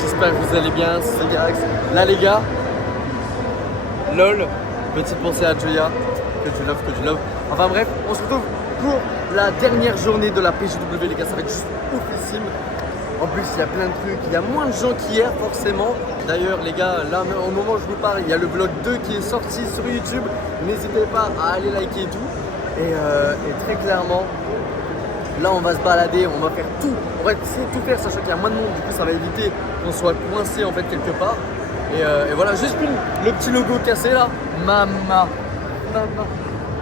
j'espère que vous allez bien, c'est Garax. Là les gars, LOL, petite pensée à Joya, que tu loves. Enfin bref, on se retrouve pour la dernière journée de la PJW les gars, ça va être juste oufissime. En plus il y a plein de trucs, il y a moins de gens qu'hier forcément. D'ailleurs les gars, là au moment où je vous parle, il y a le vlog 2 qui est sorti sur YouTube. N'hésitez pas à aller liker et tout. Et très clairement, là on va se balader, on va faire tout. On va essayer de tout faire, sachant qu'il y a moins de monde, du coup ça va éviter qu'on soit coincé en fait quelque part. Et voilà, juste pour le petit logo cassé là, Mama,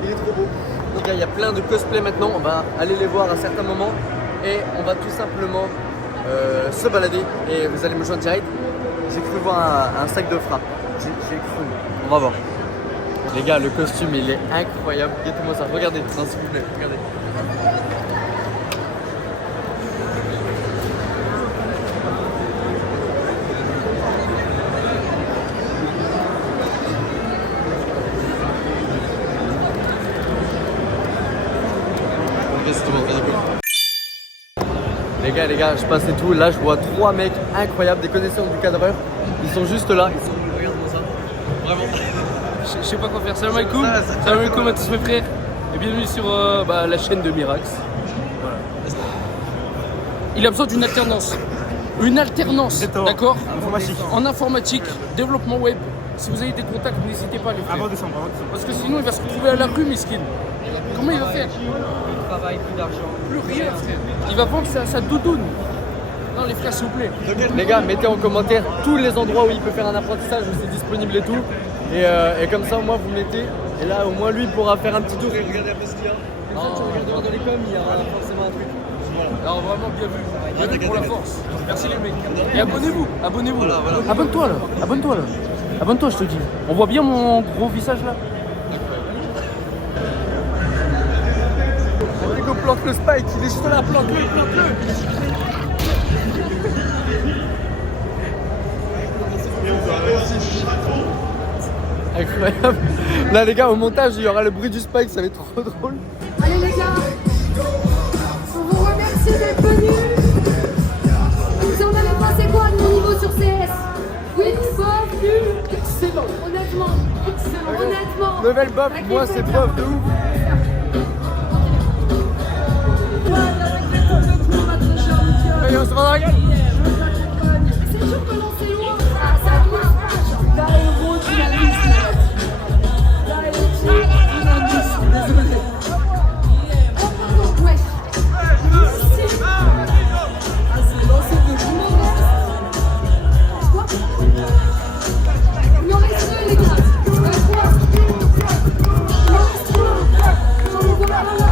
il est trop beau. Donc il y a plein de cosplays maintenant, on va aller les voir à certains moments. Et on va tout simplement se balader et vous allez me joindre direct. J'ai cru voir un sac de frappe, j'ai cru, on va voir. Les gars, le costume il est incroyable, regardez-moi ça, regardez, non, s'il vous plaît, regardez. Les gars, je passe et tout, là je vois 3 mecs incroyables, des connaisseurs du cadreur, ils sont juste là, regarde-moi ça, vraiment. Je sais pas quoi faire. Salam alaikum. Salam alaikum à tous mes frères. Et bienvenue sur la chaîne de Mirax. Voilà. Il a besoin d'une alternance. Une alternance, d'accord, en informatique, développement web. Si vous avez des contacts, n'hésitez pas à les faire. Avant décembre. Parce que sinon, il va se retrouver à la rue, miskin. Comment il va faire? Plus de travail, plus d'argent. Plus rien, frère. Il va vendre sa doudoune. Non, les frères, s'il vous plaît. Les gars, mettez en commentaire tous les endroits où il peut faire un apprentissage, où c'est disponible et tout. Et comme ça, moi, vous mettez. Et là, au moins, lui, il pourra faire un petit tour et regarder un peu ce qu'il y a. Comme ça, tu regarderas dans les coms, il y aura forcément un truc. Voilà. Alors, vraiment, bien vu. Bien vu pour la force. Merci, les mecs. Et abonnez-vous. Abonnez-vous. Voilà. Abonne-toi, là. Abonne-toi, là. Abonne-toi, je te dis. On voit bien mon gros visage, là. Nico plante le spike, il est juste là, plante-le. Incroyable. Là les gars, au montage il y aura le bruit du spike, ça va être trop drôle. Allez les gars, on vous remercie d'être venus. Vous en avez pensé quoi de mon niveau sur CS? Oui, bof, nul. Excellent. Honnêtement, excellent, honnêtement. Level buff, moi c'est bof de ouf. Et on se voit dans la gueule. C'est sûr que l'on s'est loin. Ça glisse. Là, héros dynamisme. Là, dynamisme. Désolé. Oh, pardon, wesh. Ici. Ah, c'est lancé de journée. Quoi? Il en reste deux, les gars. Il en reste deux. J'en ai voir là.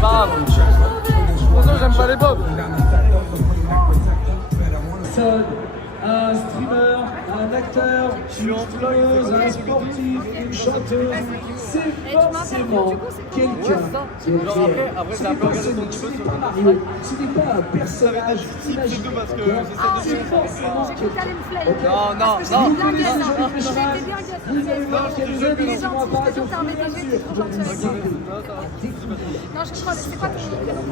Pas grave. Pour ça j'aime pas les bobs. Un streamer, un acteur, une joueuse, un sportif, une chanteuse, c'est forcément quelqu'un qui est réel. Après, Ce n'est pas Sonic, ce n'est pas Mario, ce n'est pas un personnage imaginaire. C'est forcément quelqu'un. Non. Vous connaissez Johnny Fishman, vous allez voir qu'elle nous aide dans un appareil de film, bien sûr. Non, je crois, c'est quoi ton prénom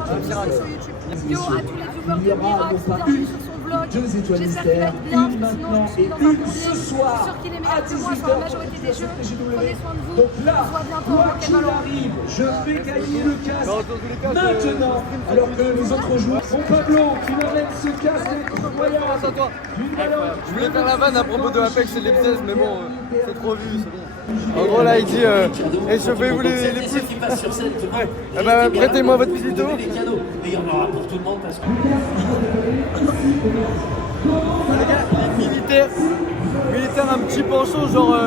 sur YouTube? Yo, à tous les youtubeurs de Mirax, bienvenue sur son vlog. Deux étoiles J'espère qu'il va mystères, être bien, une parce que sinon maintenant je suis et dans un une problème. ce Je suis soir sûr qu'il est à meilleur que moi sur la majorité des jeux. Prenez soin de vous. Donc là, On se voit bientôt. quoi qu'il arrive, je vais gagner le casque maintenant, alors que les autres joueurs font Pablo qui m'enlève ce casque incroyable. Grâce à toi. Je voulais faire la vanne à propos de Apex et les pièces, mais bon, c'est trop vu, c'est bon. En gros là il dit échauffez-vous les pouces. Ouais. Eh ben prêtez-moi votre visito. Et il y en aura pour tout le monde parce que... Les gars, militaire un petit penchant genre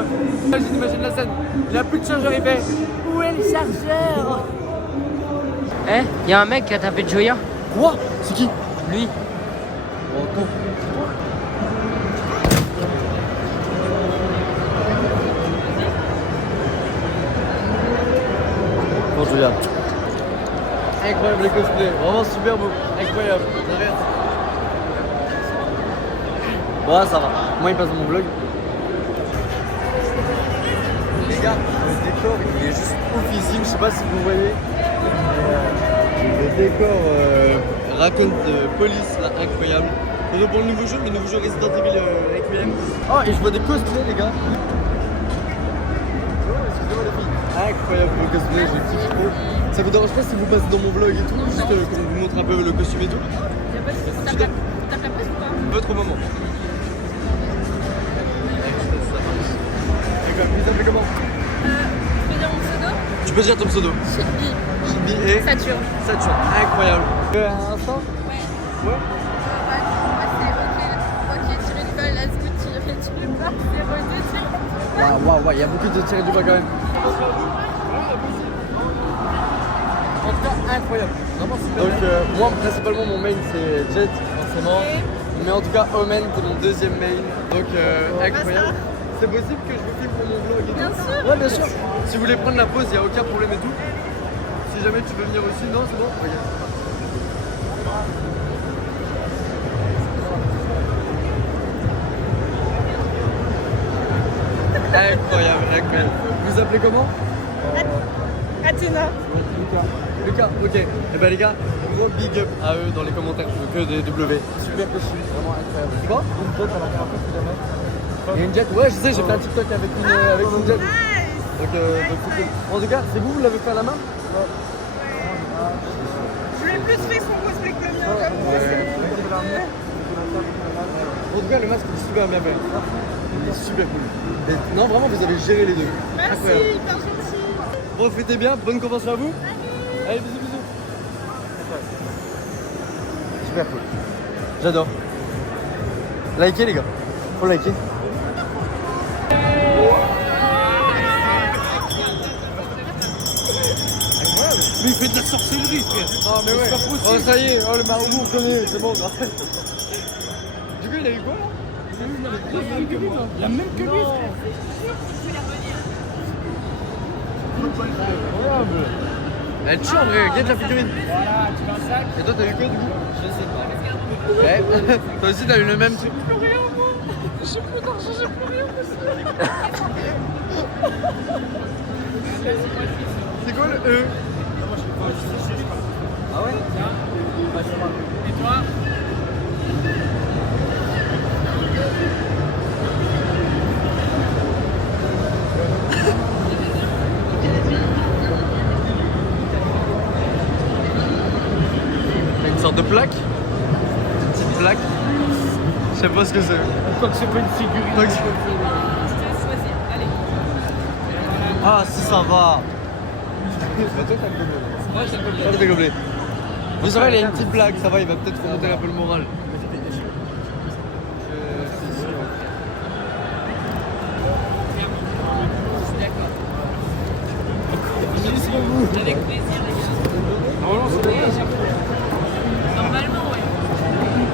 j'imagine la scène. Il a plus de chargeur, il fait où est le chargeur? Eh, y'a un mec qui a tapé Joya. Quoi? C'est qui? Lui. Oh, con. Bon, je regarde. Incroyable les cosplays, vraiment super beau, incroyable. Bon, ça va. Moi, il passe dans mon vlog. Les gars, le décor, il est juste oufissime. Je sais pas si vous voyez. décor raconte police là, incroyable. Et donc pour le nouveau jeu Resident Evil Requiem. Oh, et je vois des cosplays, les gars. Oh, excusez-moi les filles. Incroyable le cosplay, je kiffe trop. Ça vous dérange pas si vous passez dans mon vlog et tout, juste qu'on vous montre un peu le costume et tout? Y'a pas de soucis, t'as la presse ou pas? Votre moment. Vous appelez comment? Je peux dire mon pseudo? Tu peux dire ton pseudo. Shelby. Shelby et Saturne. Saturne. Incroyable. Un instant? Ouais. Ouais. Moi c'est ok, tiré du bas, let's go, tiré du bas, 0-2 tiré. Waouh, il y a beaucoup de tirés du bas quand même. En tout cas, incroyable. Vraiment super. Donc, moi, principalement, mon main c'est Jet, forcément. Mais en tout cas, Omen, c'est mon deuxième main. Donc, incroyable. C'est possible que je vous filme pour mon vlog et tout? Bien sûr. Ouais, bien sûr. Si vous voulez prendre la pause, il n'y a aucun problème et tout. Si jamais tu veux venir aussi, non, c'est bon? Regarde. Incroyable, incroyable. Vous vous appelez comment? Athéna. Lucas, ok. Et ben les gars, gros big up à eux dans les commentaires, je veux que des W. Super costume, vraiment incroyable. Tu vois? Une jet, alors on si jamais. Il y a une jet, ouais, je sais, j'ai fait un TikTok avec une jet. Donc c'est cool. En tout cas, c'est vous l'avez fait à la main? Ouais. Je lui ai plus fait son cosplay que le mien, En tout cas, le masque est super bien fait. Il est super cool. Et non, vraiment, vous avez géré les deux. Merci, Incroyable. hyper gentil. Profitez bien, bonne convention à vous. Allez, bisous, bisous. Super cool. J'adore. Likez les gars. Faut liker. Mais il fait de la sorcellerie, frère. Oh mais ouais. Oh ça y est, oh le marabout on connaît, c'est bon. Du coup il a eu quoi là? Il a même que lui, frère. Incroyable. Elle tue en vrai, guette la figurine. Et toi t'as eu quoi du coup? Je sais pas. Ouais. Toi aussi t'as eu le même truc. J'ai plus rien, moi. J'ai plus d'argent, j'ai plus rien. C'est quoi le E? Ah ouais? Et toi? Une sorte de plaque? Une petite plaque? Je sais pas ce que c'est. Quoi que c'est pas une figurine. Quoi que- Je te laisse choisir, allez. Ah si ça va. Toi t'as le gobelet. Moi, j'ai un peu Toi t'as le gobelet. Mais ça va, il a une petite blague, ça va, il va peut-être remonter un peu le moral. Avec plaisir, les gars. Normalement, c'est bon. Normalement, ouais.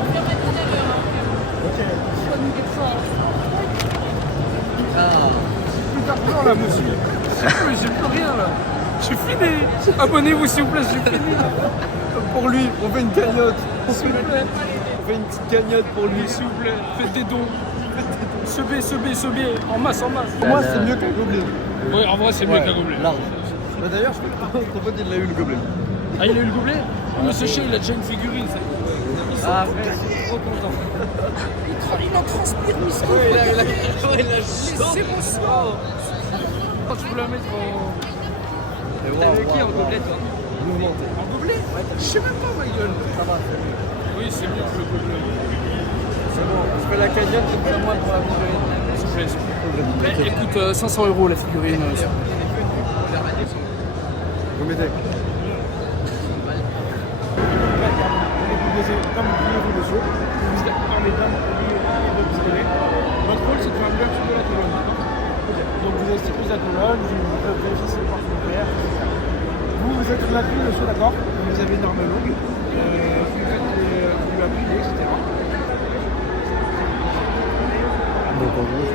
On vient mettre tout à l'heure. Choisis quelque chose. Plus d'argent là, monsieur. J'ai plus rien là. J'ai fini. Abonnez-vous s'il vous plaît, j'ai fini. Pour lui, on fait une cagnotte. S'il vous plaît. On fait une petite cagnotte pour lui. S'il vous plaît, faites des dons. Sebé, en masse. Pour moi, c'est mieux qu'un gobelet. Oui, en vrai, c'est mieux qu'un gobelet. Large. Bah, d'ailleurs, je peux ton pote, il a eu le gobelet. Ah, il a eu le gobelet? Mais ce chien, il a déjà une figurine. Ah, frère, je suis trop content. Il en transpire, mais c'est Ouais, il a c'est bon soir. Tu peux la mettre en... T'as eu qui en gobelet, toi? Mouvementé. En gobelet? Je sais même pas, ma gueule. Ça va, c'est mieux. Oui, c'est mieux que le gobelet. C'est bon, je fais la cagnotte, c'est pour moi pour la figurine. S'il vous plaît. Elle coûte 500 € la figurine. Vous mettez. Comme vous monsieur, vous êtes par les dames et votre pistolet. Votre rôle, c'est de faire l'ouverture de la colonne, d'accord? Donc vous avez sécurisé la colonne, vous vérifiez si le parfum est clair. Vous êtes sous la clé, monsieur, d'accord? Vous avez une arme longue, vous appuyez, etc. Donc en gros, je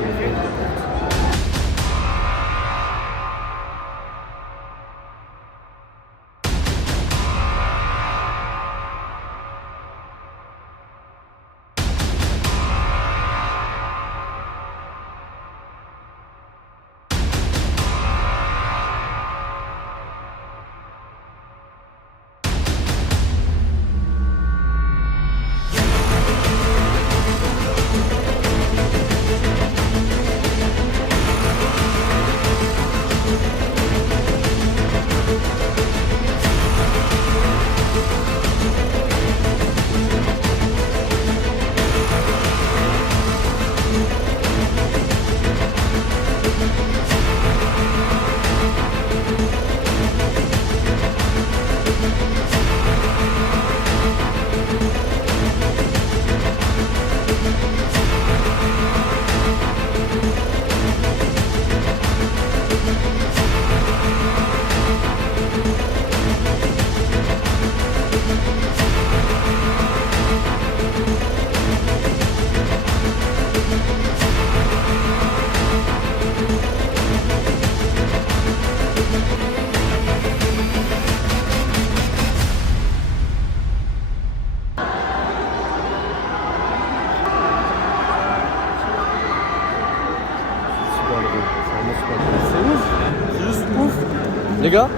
gars.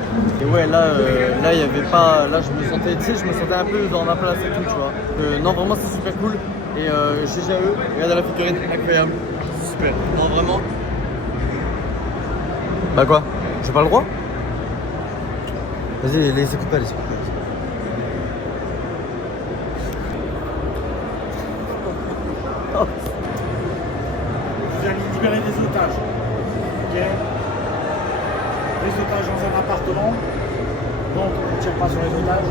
Et ouais, là, il y avait pas. Là, je me sentais, tu sais, je me sentais un peu dans ma place et tout, tu vois. Non, vraiment, c'est super cool. Et GGAE, regardez la figurine, incroyable. Super. Non, vraiment. Bah quoi? J'ai pas le droit? Vas-y, les écoute pas, les écoute pas. Vous allez libérer des otages. Ok. Les otages dans un appartement. Donc on ne tire pas sur les otages.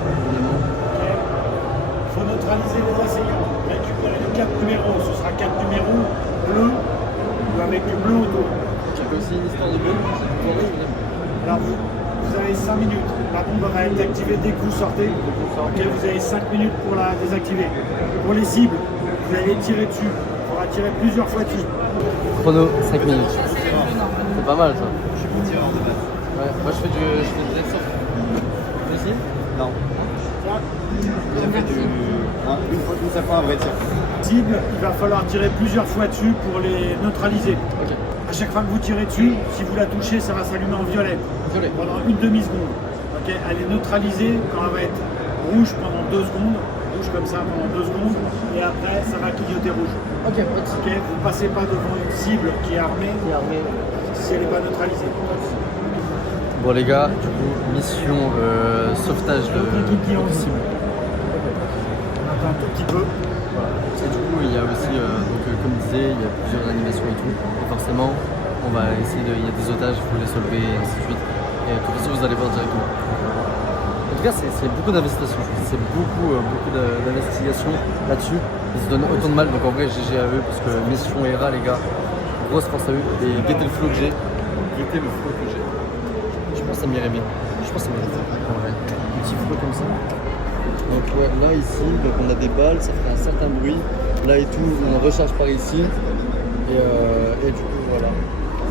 Ok. Il faut neutraliser les assaillants. Récupérer les 4 numéros. Ce sera 4 numéros bleus ou avec du bleu autour. J'ai aussi une histoire de bombe. Alors vous avez 5 minutes. La bombe va être activée dès que vous sortez. Ok, vous avez 5 minutes pour la désactiver. Pour les cibles, vous allez tirer dessus. Il faudra tirer plusieurs fois dessus. Chrono, 5 minutes. C'est pas mal ça. Je suis bon tireur de base. Ouais, moi je fais de l'airsoft. Toi aussi? Non. J'ai fait une seule fois un vrai tir. Cible, il va falloir tirer plusieurs fois dessus pour les neutraliser. Ok. À chaque fois que vous tirez dessus, si vous la touchez, ça va s'allumer en violet. Violet. Pendant une demi-seconde. Ok, elle est neutralisée quand elle va être rouge pendant 2 secondes. Rouge comme ça pendant 2 secondes. Et après, ça va clignoter rouge. Ok, Ok, vous ne passez pas devant une cible qui est armée si elle n'est pas neutralisée. Bon les gars, du coup, mission sauvetage de cible. On attend un tout petit peu. Voilà. Et du coup, il y a aussi, comme je disais, il y a plusieurs animations et tout. Et forcément, on va essayer il y a des otages, il faut les soulever et ainsi de suite. Et de toute façon, vous allez voir directement. En tout cas, c'est beaucoup d'investigation. C'est beaucoup d'investigation là-dessus. Ils se donnent autant de mal. Donc en vrai, GG à eux, parce que mission ERA, les gars, grosse force à eux. Et guettez le flow que j'ai. Guettez le flow que j'ai. Je pense que ça m'irait bien. Je pense que ça m'irait bien. En vrai. Un petit flow comme ça. Donc ouais, là ici, donc on a des balles, ça fait un certain bruit. Là et tout, on recharge par ici. Et du coup voilà.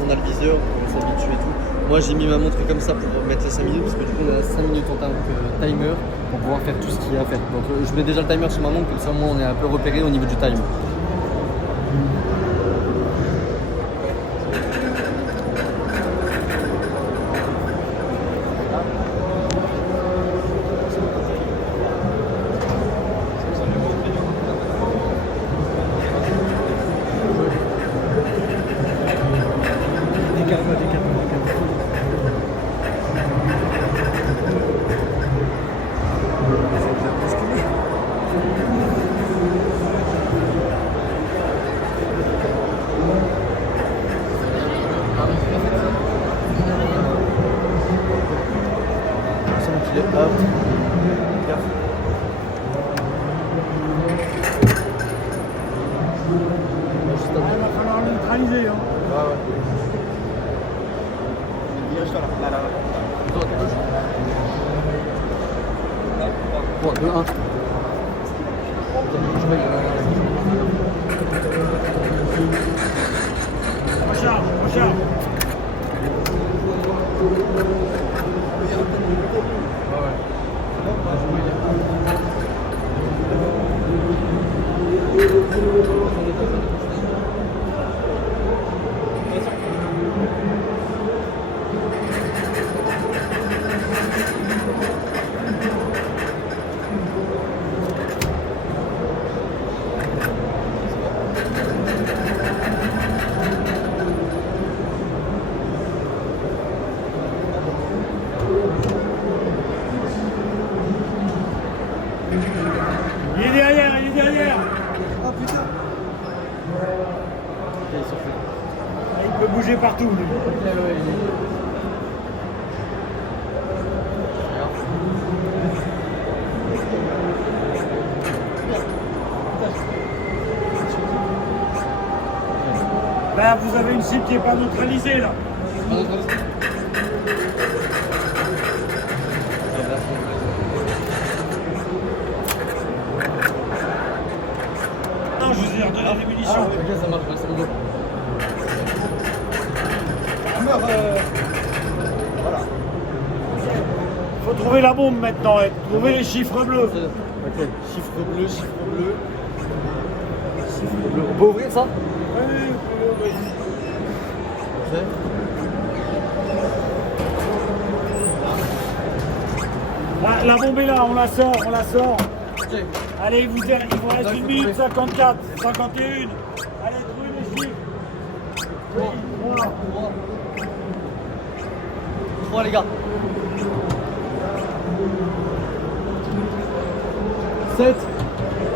On a le viseur, on s'habitue et tout. Moi j'ai mis ma montre comme ça pour mettre les 5 minutes parce que du coup on a 5 minutes en tant que timer pour pouvoir faire tout ce qu'il y a à faire. Donc je mets déjà le timer sur ma montre, comme ça moi on est un peu repéré au niveau du time. Il va falloir neutraliser. Hein. Bon, 2-1. Recharge, recharge. Il est derrière, il est derrière. Ah putain. Ok, ils sont faits. Il peut bouger partout. Lui. Là, vous avez une cible qui n'est pas neutralisée là. Non, je vous ai redonné des munitions. Ok, ça marche, c'est bon. Voilà. Faut trouver la bombe maintenant, et trouver les chiffres bleus. Ok, chiffre bleu, chiffre bleu. Chiffre bleu. On peut ouvrir ça? Oui, oui. Ok. Ah, la bombe est là, on la sort, on la sort. Allez, il vous reste 1 minute 54, 51. Allez, trouvez les chiffres. 3 les gars. 7.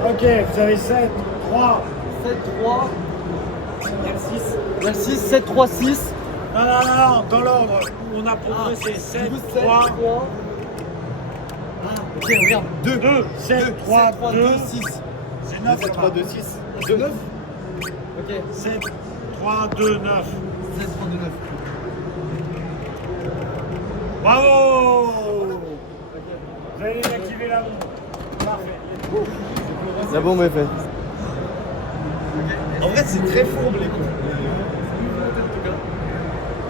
Ok, vous avez 7, 3. 7, 3. Merci. Merci, 7, 3, 6. Non, dans l'ordre où on a progressé. 7, 3. Ok, regarde. 2, 7, 3, 2, 6. C'est 9, 7, 3, 2, 6. 2, 9. Ok. 7, 3, 2, 9. 7, 3, 2, 9. Bravo! Vous allez activer la bombe. Parfait. La bombe est faite. En vrai, c'est très fourbe les coups.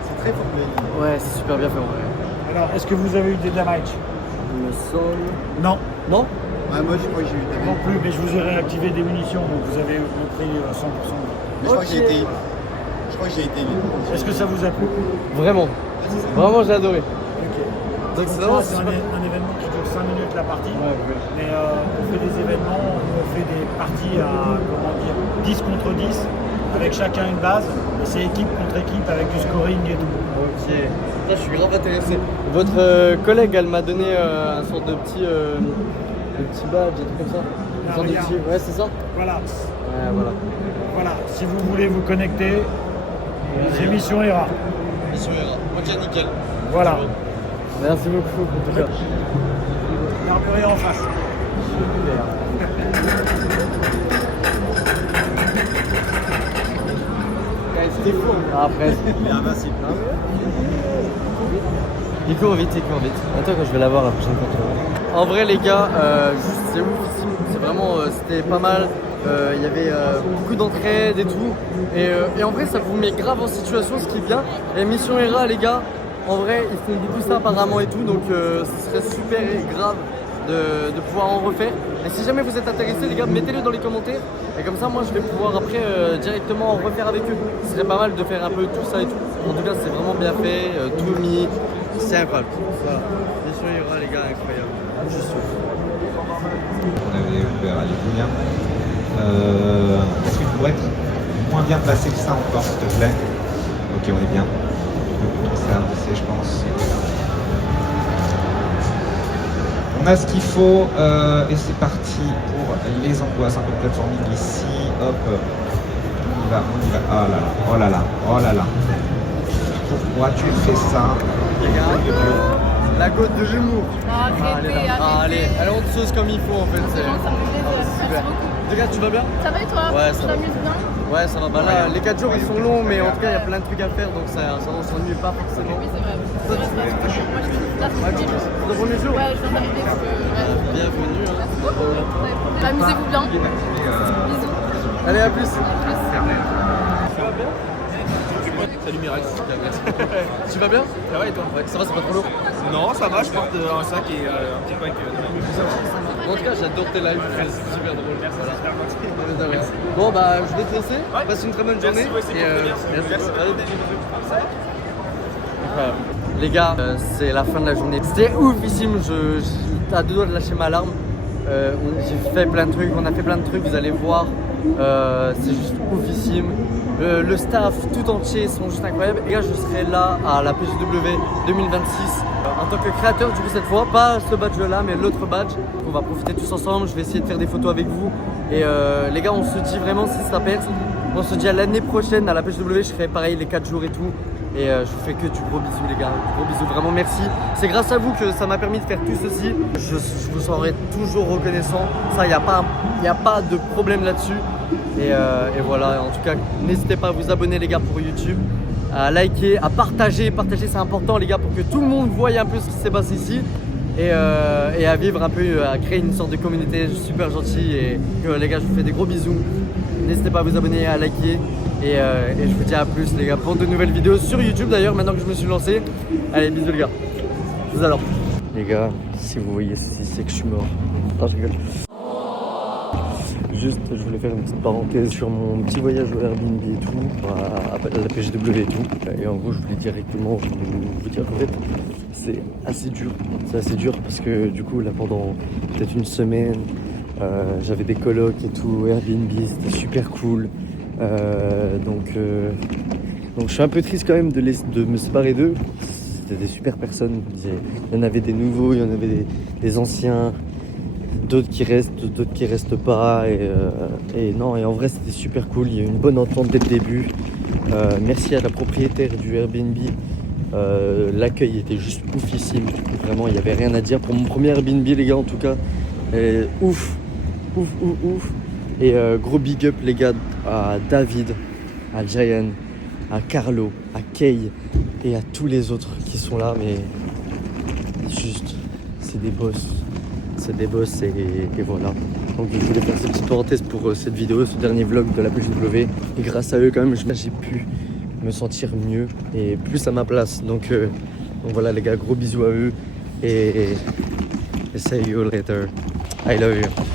C'est très fourbe. Ouais, c'est super bien fait en vrai. Alors, est-ce que vous avez eu des damages? Il me semble. Non. Non? Ouais, moi je crois que j'ai eu des Non plus, mais je vous ai réactivé des munitions, donc vous avez pris 100%. Mais je crois que j'ai été. Je crois que j'ai été. Est-ce que ça vous a plu? Vraiment. Vraiment, j'ai adoré. Ok. Donc c'est Ça, vraiment c'est un événement qui dure 5 minutes la partie. Ouais. Mais on fait des événements, on fait des parties à 10 contre 10, avec chacun une base. Et c'est équipe contre équipe avec du scoring et tout. Ok. Là, je suis grave intéressé. Votre collègue, elle m'a donné un sorte de petit badge, un truc comme ça. Ah, Une sorte de regarde. petit... Ouais, c'est ça? Voilà. Ouais, voilà. Voilà. Si vous voulez vous connecter, c'est Mission ERA. Mission ERA. Ok, nickel. Voilà. Merci beaucoup en tout cas. L'armurerie en face. C'était fou. Après. Il est invincible. Il court vite. Attends, quand je vais l'avoir la prochaine fois. Tu vas voir. En vrai, les gars, juste, c'est oufissime. C'est vraiment, c'était pas mal. Il y avait beaucoup d'entraide et tout. Et en vrai, ça vous met grave en situation, ce qui est bien. Et Mission ERA, les gars, en vrai, ils font beaucoup ça apparemment et tout. Donc, ce serait super et grave de pouvoir en refaire. Et si jamais vous êtes intéressés, les gars, mettez-le dans les commentaires. Et comme ça, moi, je vais pouvoir après directement en refaire avec eux. Ce serait pas mal de faire un peu tout ça et tout. En tout cas, c'est vraiment bien fait, tout mis. C'est incroyable. Voilà. Mission ERA, les gars, incroyable. Je suis sûr. On avait ouvert à Lévignan. Est-ce que tu pourrais être moins bien placé que ça encore, s'il te plaît? Ok, on est bien. Ça a avancé, je pense. On a ce qu'il faut et c'est parti pour les angoisses. Un peu de plateforming ici. Hop, on y va. Oh là là. Pourquoi tu fais ça? Regarde, la goutte de l'humour. Arrêtez, Allez, elle est honteuse comme il faut en fait. Ça me fait plaisir. Super. Merci beaucoup. Regarde, tu vas bien? Ça va et toi? Ouais, ça Tu va. t'amuses bien? Ouais, ça va. Bah là, les 4 jours ils sont longs, mais en tout cas, il y a plein de trucs à faire donc ça on s'ennuie pas forcément. Oui, c'est vrai. Moi, je fais toute la Ouais, tu semaine. c'est le premier jour? Ouais, je viens d'arriver parce que. Ouais. Bienvenue. Hein. Merci beaucoup. Amusez-vous bien. Bisous. Allez, à plus. Salut Mirax. Merci. Tu vas bien? Ça va et toi? Ouais, ça va, c'est pas trop lourd. Non, ça va, je porte un sac et un petit pack de En tout cas, j'adore tes lives, c'est super drôle. Voilà. Bon, bah, je vais te laisser. Passe une très bonne journée. Merci. Les gars, c'est la fin de la journée. C'était oufissime. J'étais à 2 doigts de lâcher ma larme. J'ai fait plein de trucs, on a fait plein de trucs, vous allez voir. C'est juste oufissime. Le staff tout entier sont juste incroyables. Et là, je serai là à la PJW 2026 en tant que créateur, du coup, cette fois. Pas ce badge-là, mais l'autre badge. On va profiter tous ensemble. Je vais essayer de faire des photos avec vous. Et les gars, on se dit vraiment, si ça perce, on se dit à l'année prochaine à la PJW. Je ferai pareil les 4 jours et tout. Et je vous fais que du gros bisous, les gars. Gros bisous, vraiment merci. C'est grâce à vous que ça m'a permis de faire tout ceci. Je vous serai toujours reconnaissant. Ça, il n'y a pas de problème là-dessus. Et voilà, en tout cas, n'hésitez pas à vous abonner, les gars, pour YouTube, à liker, à partager. Partager, c'est important, les gars, pour que tout le monde voie un peu ce qui s'est passé ici. Et à vivre un peu, à créer une sorte de communauté super gentille. Et que, les gars, je vous fais des gros bisous. N'hésitez pas à vous abonner, à liker. Et je vous dis à plus, les gars, pour de nouvelles vidéos sur YouTube d'ailleurs, maintenant que je me suis lancé. Allez, bisous, les gars. Vous alors. Les gars, si vous voyez ceci, c'est que je suis mort. Non, je rigole. Juste, je voulais faire une petite parenthèse sur mon petit voyage au Airbnb et tout, à la PGW et tout. Et en gros, je voulais directement vous dire qu'en fait, c'est assez dur. C'est assez dur parce que du coup, là, pendant peut-être une semaine, j'avais des colocs et tout, Airbnb, c'était super cool. Donc je suis un peu triste quand même de me séparer d'eux. C'était des super personnes. Il y en avait des nouveaux, il y en avait des anciens. D'autres qui restent pas et non, et en vrai c'était super cool, il y a eu une bonne entente dès le début. Merci à la propriétaire du Airbnb, l'accueil était juste oufissime, vraiment il n'y avait rien à dire pour mon premier Airbnb les gars en tout cas. Ouf. Et gros big up les gars à David, à Giant, à Carlo, à Kay et à tous les autres qui sont là, mais juste c'est des boss. C'est des boss et voilà. Donc je voulais faire cette petite parenthèse pour cette vidéo, ce dernier vlog de la PGW. Et grâce à eux quand même, j'ai pu me sentir mieux et plus à ma place. Donc voilà les gars, gros bisous à eux et see you later. I love you.